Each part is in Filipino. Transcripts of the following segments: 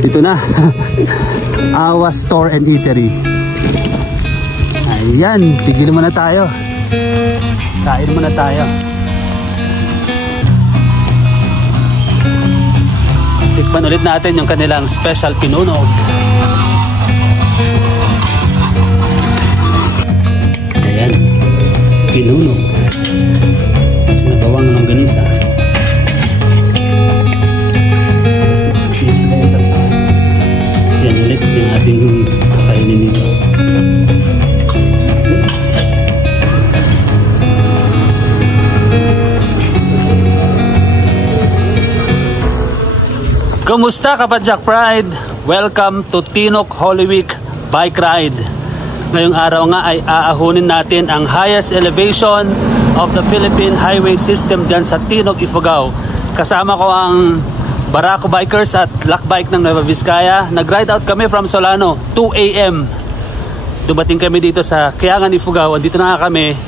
Dito na. Awa Store and Eatery. Ayan, tigil muna tayo. Kain muna tayo. Tikman ulit natin yung kanilang special pinunog. Ayan, pinunog. Sinabawang longganisa. Ayan ulit yung ating kakainin nito. Kumusta Kapadjak Pride? Welcome to Tinok Holy Week Bike Ride. Ngayong araw nga ay aahunin natin ang highest elevation of the Philippine Highway System dyan sa Tinok, Ifugao. Kasama ko ang Barako Bikers at Lakbike ng Nueva Vizcaya. Nag-ride out kami from Solano, 2 AM. Dumating kami dito sa Kiangan, Ifugao. Dito na nga kami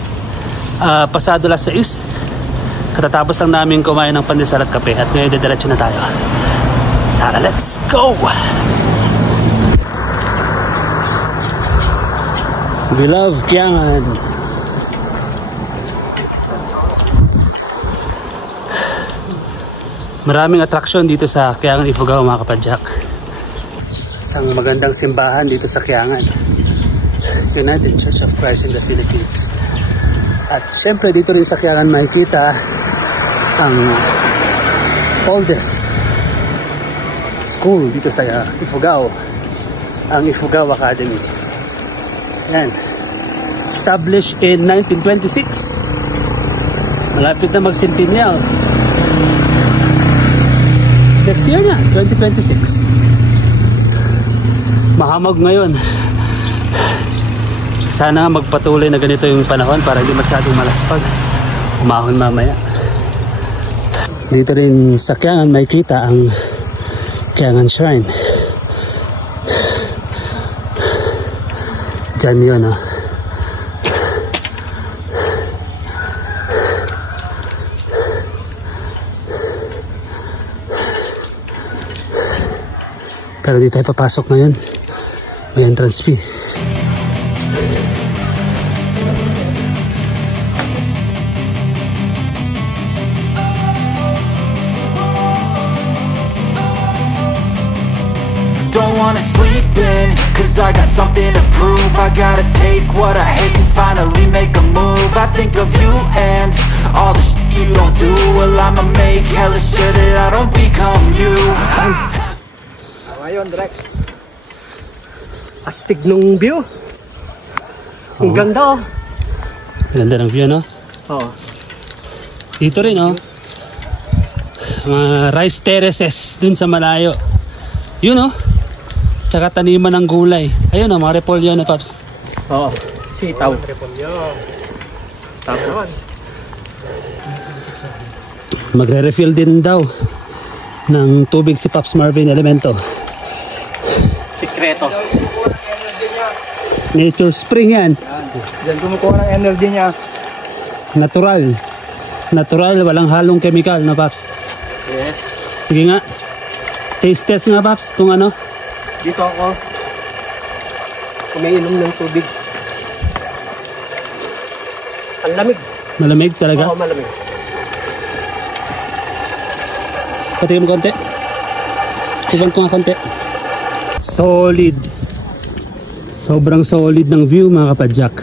pasado las 6. Katatapos lang namin kumain ng pandesal at kape at ngayon didiretso na tayo. Tara, let's go! We love Kiangan. Maraming atraksyon dito sa Kiangan, Ifugao mga Kapadjak. Isang magandang simbahan dito sa Kiangan, United Church of Christ in the Philippines. At syempre dito rin sa Kiangan makikita ang oldest school dito sa Ifugao, ang Ifugao Academy. Yan, established in 1926. Malapit na mag-centennial. Next year na, 2026. Mahamog ngayon. Sana magpatuloy na ganito yung panahon para hindi masyadong malaspag. Umahon mamaya. Dito rin sa Kiangan makikita ang Kiangan Shrine. Diyan yun, oh. Pero di tayo papasok ngayon. May entrance fee. Don't wanna sleep in, cause I got something to prove. I gotta take what I hate and finally make a move. I think of you and all the shit you don't do. Well, I'ma make hella sure that I don't become you. Ayun, direct. Astig nung view. Ang ganda, oh. Ganda ng view, no? Oo. Dito rin, oh. Mga rice terraces dun sa malayo. Yun, oh. Tsaka taniman ng gulay. Ayun, oh, mga repolyo na, Paps. Oo. Sitaw. Repolyo. Tapos magre-refill din daw ng tubig si Paps Marvin Elemento. sikreto. Nature spring yan. Diyan kumukuha ng energy niya. Natural. Natural, walang halong chemical, no, Paps? Yes. Sige nga. Taste test nga, Paps, kung ano. Dito ako umiinom ng tubig. Ang lamig. Malamig talaga? Oo, malamig. Patikim konti. Tiban ko nga konti. Solid. Sobrang solid ng view, mga kapadjak.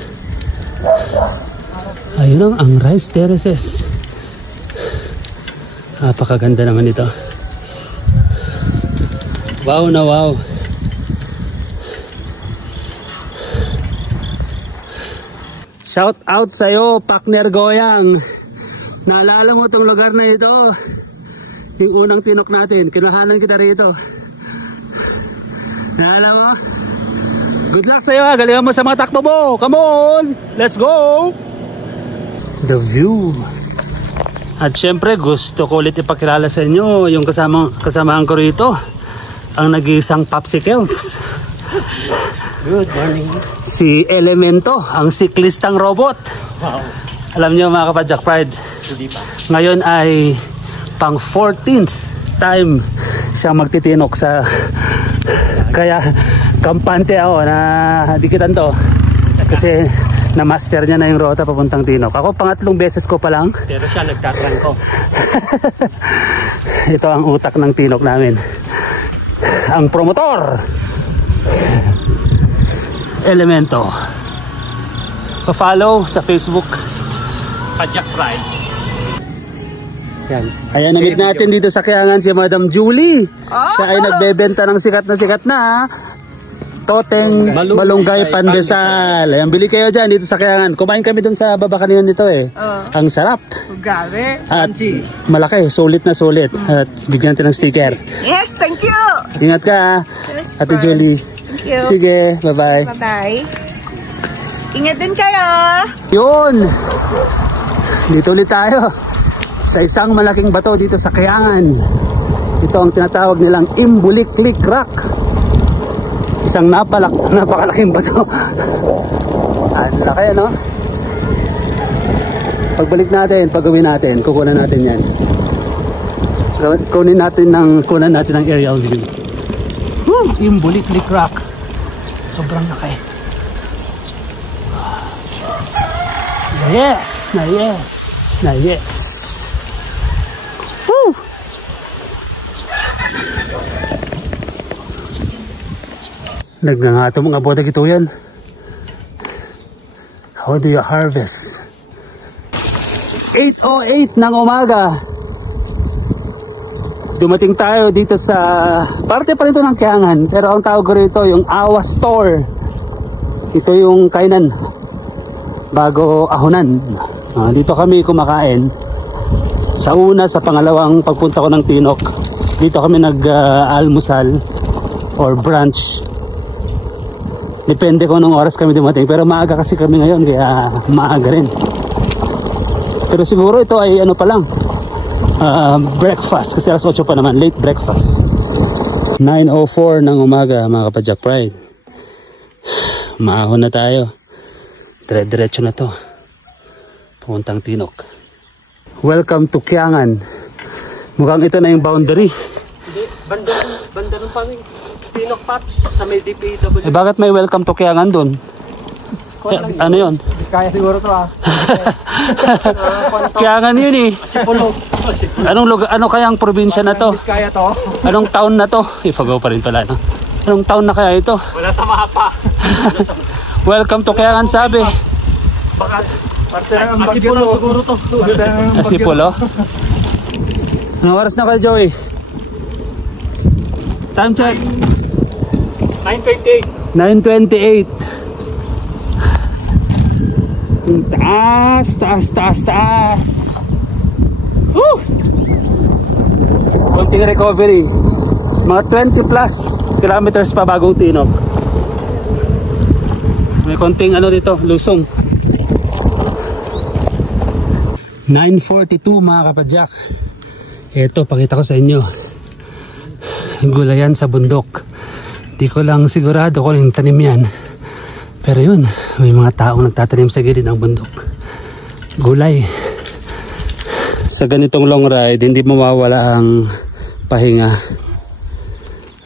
Ayun ang rice terraces. Napakaganda naman ito. Wow na wow. Shout out sa'yo, Partner Goyang. Naalala mo itong lugar na ito. Yung unang tinok natin, kinuhanan kita rito. Naalala mo? Good luck sa'yo ha, galingan mo sa mga takbo mo. Come on, let's go! The view. At syempre gusto ko ulit ipakilala sa inyo yung kasamahan ko rito. Ang nag-iisang Popsicles. Good morning. Si Elemento, ang siklistang robot. Wow. Alam niyo mga kapadjak pride, Hindi pa. ngayon ay pang 14th time siyang magtitinok sa kaya kampante ako na dikitan to kasi na-master niya na yung rota papuntang Tinok. Ako pangatlong beses ko pa lang. Pero siya nagtatrangko. Ito ang utak ng Tinok namin. Ang promotor Elemento. Pa-follow sa Facebook Padjak Pride. yan. Ayan, namit natin dito sa Kiangan si Madam Julie. Siya ay nagbebenta ng sikat na toteng malunggay pandesal. Ayan, bili kayo dyan dito sa Kiangan. Kumain kami dun sa baba kanina nito eh. Ang sarap. Grabe. At malaki, sulit na sulit. At bigyan natin ng sticker. Yes, thank you. Ingat ka ha, Yes, Ate bye. Julie. Thank you. Sige, bye-bye. Bye-bye. Ingat din kayo. Yun! Dito ulit tayo sa isang malaking bato dito sa Kiangan. Ito ang tinatawag nilang Imbuliklik Rock. Isang napakalaking bato. Ang laki, no? Pagbalik natin, pagawin natin, kukunan natin yan. Kunan natin ng aerial view. Imbuliklik Rock. Sobrang laki. Yes! Na yes! Na yes! Woo! Nagngangato mga boda gito yan. How do you harvest? 8:08 ng umaga. Dumating tayo dito sa parte pa rin ito ng Kiangan, pero ang tawag ko rito yung Awa Store. Ito yung kainan bago ahunan. Dito kami kumakain. Sa una, sa pangalawang pagpunta ko ng Tinok, dito kami nag-almusal or brunch. Depende kung anong oras kami dumating, pero maaga kasi kami ngayon, kaya maaga rin. Pero siguro ito ay ano pa lang, breakfast, kasi alas 8 pa naman, late breakfast. 9:04 ng umaga mga kapadjak pride. Maahon na tayo. Dire-diretso na to, puntang Tinok. Welcome to Kiangan. Mukhang ito na yung boundary. Hindi, banda ng paming Tinok Pops sa may DPW. Eh bakit may welcome to Kiangan dun? Ano yun? Kaya siguro to Kiangan yun eh. Sipulo. Anong lugar, ano kayang probinsya na to? Kaya to. Anong town na to? Ifagaw pa rin pala, no? Anong town na kaya ito? Wala sa mapa. Welcome to Kiangan, sabi. Baka parte ng bagyo to. Siguro to. Asipulo? Anong oras na kayo, Joey? Time check. 9:28. 9:28. Taas. Woo! Konting recovery. Mga 20 plus kilometers pa bagong Tinok. May konting ano dito, lusong. 9:42 mga kapadjak. Ito, pakita ko sa inyo. Gulayan sa bundok. Di ko lang sigurado kung yung tanim yan. Pero yun, may mga taong nagtatanim sa gilid ng bundok. Gulay. Sa ganitong long ride, hindi mawawala ang pahinga.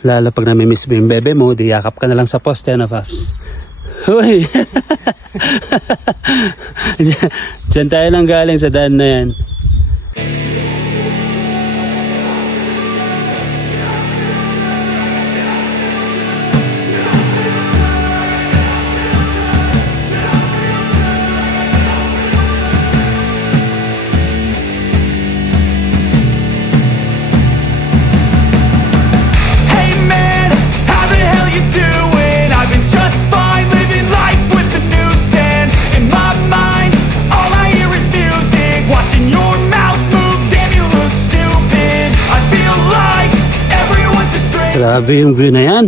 Lalo pag namimiss mo yung bebe mo, di yakap ka na lang sa poste, ano, Paps? Uy! Diyan tayo lang galing sa daan na yan. Grabe yung view na yan.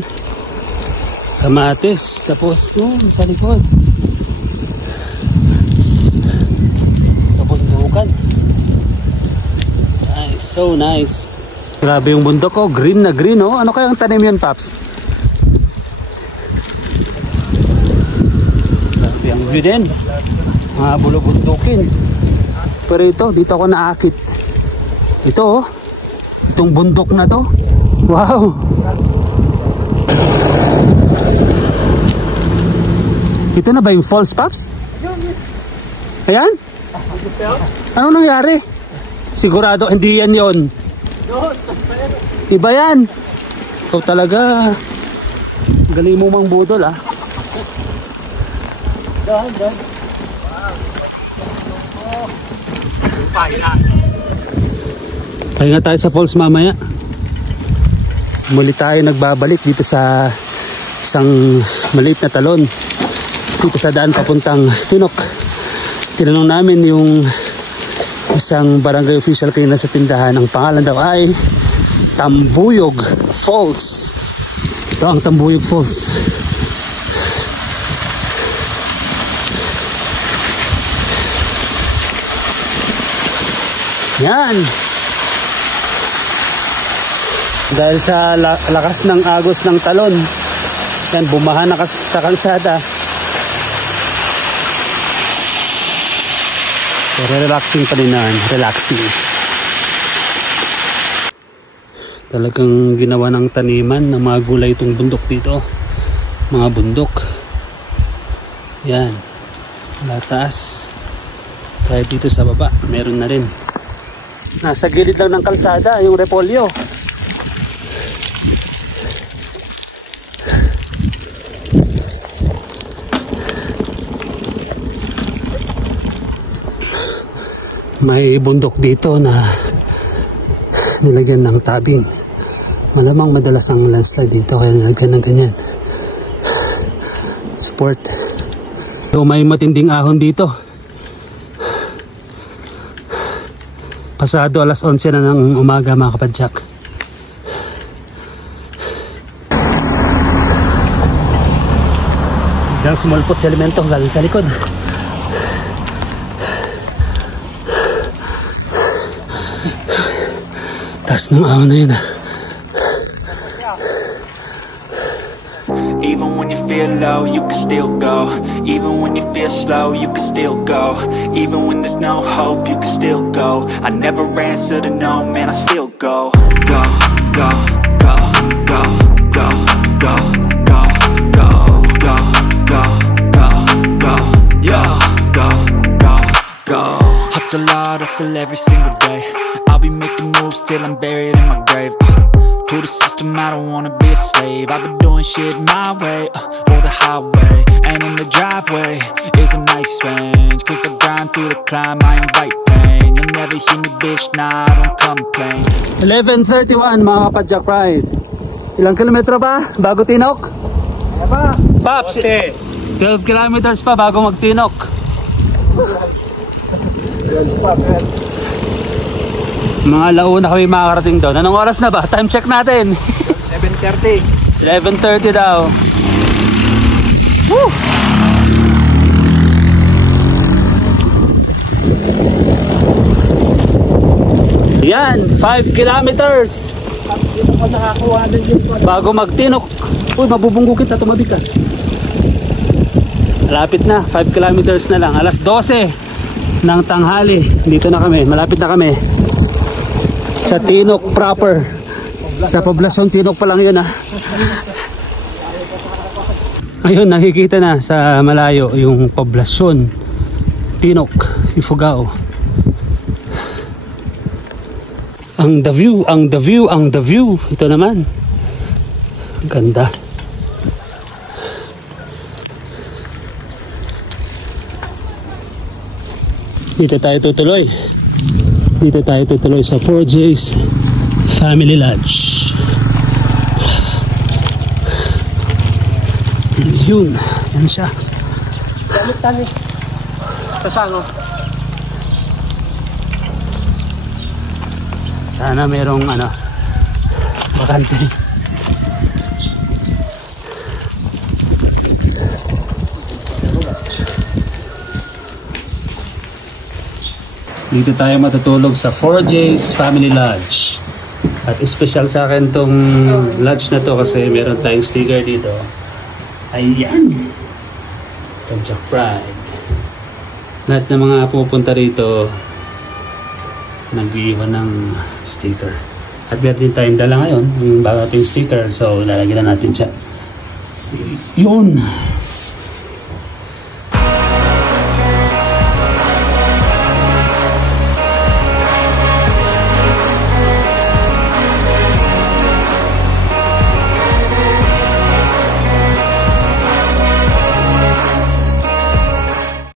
Kamatis. Tapos sa likod. Kabundukan. Nice. So nice. Grabe yung bundok ko. Green na green, oh. Ano kayang tanim yun, Paps? Grabe yung view din. Mga bulubundukin. Pero ito, dito ako naakit. Ito, oh. Itong bundok na to. Wow! Ito na ba yung falls, Paps? Ayan? Ano nangyari? Sigurado hindi yan yon. Iba yan. Ikaw talaga. Galing mo mang budol, ah. Pahinga tayo sa falls mamaya. Muli tayo nagbabalik dito sa isang maliit na talon dito sa daan papuntang Tinok. Tinanong namin yung isang barangay official kanina sa tindahan. Ang pangalan daw ay Tambuyog Falls. Ito ang Tambuyog Falls. Yan. Dahil sa lakas ng agos ng talon, yan, bumaha na sa kalsada. Pero relaxing pa rin na, relaxing. Talagang ginawa ng taniman ng mga gulay itong bundok dito. Mga bundok. Yan. Taas. Kahit dito sa baba, meron na rin. Nasa gilid lang ng kalsada, yung repolyo. May bundok dito na nilagyan ng tabing. Malamang madalas ang landslide dito kaya nilagyan ng ganyan. Support. So, may matinding ahon dito. Pasado alas 11 na ng umaga mga kapadyak. Biglang sumulpot sa elemento galing sa likod. Taas ng ahon na yun ah. Even when you feel low, you can still go. Even when you feel slow, you can still go. Even when there's no hope, you can still go. I never answer to no, man, I still go. Go, go, go, go, go, go, go, go, go, go, go, go, yo, go, go, go. Hustle hard, hustle every single day. I'll be making moves till I'm buried in my grave. To the system, I don't wanna be a slave. I've been doing shit my way, or the highway. And in the driveway is a nice range. Cause I grind through the climb, I invite pain. You'll never hear me, bitch, nah, I don't complain. 11:31 mga kapadyak ride. Ilang kilometro ba bago Tinok? Ano ba? Paps, 12 kilometers pa bago mag-Tinok. Mga launa kami makakarating doon. Anong oras na ba? Time check natin. 11:30. 11:30 daw. Woo! Yan, 5 kilometers. Bago mag-Tinok. Uy, mabubunggo kita, tumabi ka. Malapit na, 5 kilometers na lang. Alas 12 ng tanghali. Dito na kami, malapit na kami. Sa Tinok proper. Sa poblasyon Tinok pa lang yun ah. Ayun, nakikita na sa malayo yung poblasyon Tinok, Ifugao. Ang the view, ang the view, ang the view. Ito naman. Ganda. Dito tayo tutuloy. Dito tayo tutuloy sa 4J's Family Lodge. Yun, yan siya. Tali. Pasango. Sana merong ano, bakante. Dito tayo matutulog sa 4J's Family Lodge. At special sa akin tong lodge na to kasi meron tayong sticker dito. Ayan! Padjak Pride. Lahat ng mga pupunta rito nag-iwan ng sticker. At meron din tayong dala ngayon, yung bago ating sticker. So, lalagyan na natin siya. Yun!